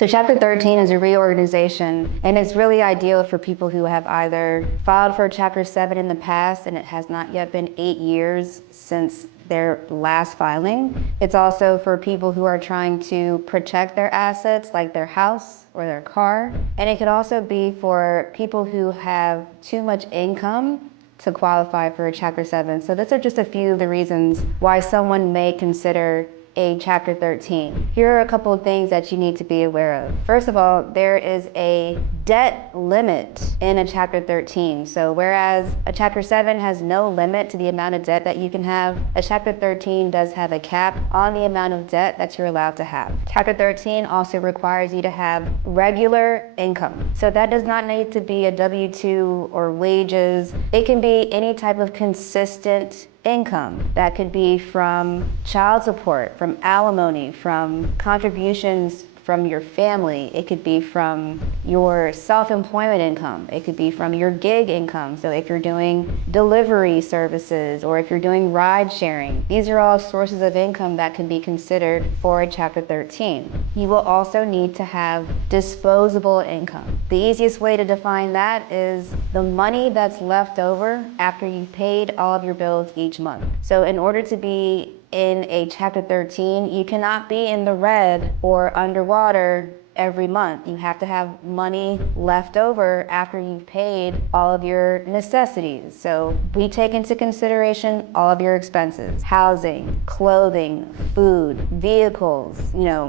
So Chapter 13 is a reorganization, and it's really ideal for people who have either filed for Chapter 7 in the past and it has not yet been 8 years since their last filing. It's also for people who are trying to protect their assets like their house or their car. And it could also be for people who have too much income to qualify for a Chapter 7. So those are just a few of the reasons why someone may consider a Chapter 13. Here are a couple of things that you need to be aware of. First of all, there is a debt limit in a Chapter 13. So whereas a Chapter 7 has no limit to the amount of debt that you can have, a Chapter 13 does have a cap on the amount of debt that you're allowed to have. Chapter 13 also requires you to have regular income. So that does not need to be a W-2 or wages. It can be any type of consistent income. That could be from child support, from alimony, from contributions from your family. It could be from your self-employment income. It could be from your gig income. So if you're doing delivery services or if you're doing ride sharing, these are all sources of income that can be considered for a Chapter 13. You will also need to have disposable income. The easiest way to define that is the money that's left over after you've paid all of your bills each month. So in order to be in a Chapter 13, you cannot be in the red or underwater every month. You have to have money left over after you've paid all of your necessities. So we take into consideration all of your expenses: housing, clothing, food, vehicles,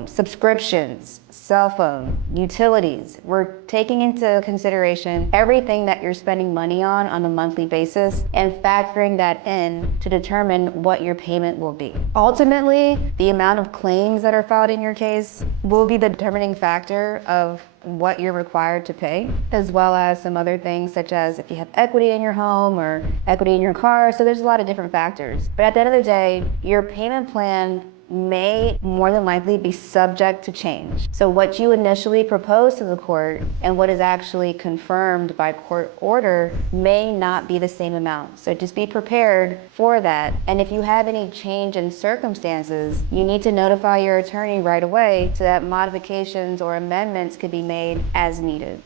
subscriptions, cell phone, utilities. We're taking into consideration everything that you're spending money on a monthly basis and factoring that in to determine what your payment will be. Ultimately, the amount of claims that are filed in your case will be the determining factor of what you're required to pay, as well as some other things such as if you have equity in your home or equity in your car. So there's a lot of different factors. But at the end of the day, your payment plan may more than likely be subject to change. So what you initially propose to the court and what is actually confirmed by court order may not be the same amount. So just be prepared for that. And if you have any change in circumstances, you need to notify your attorney right away so that modifications or amendments could be made as needed.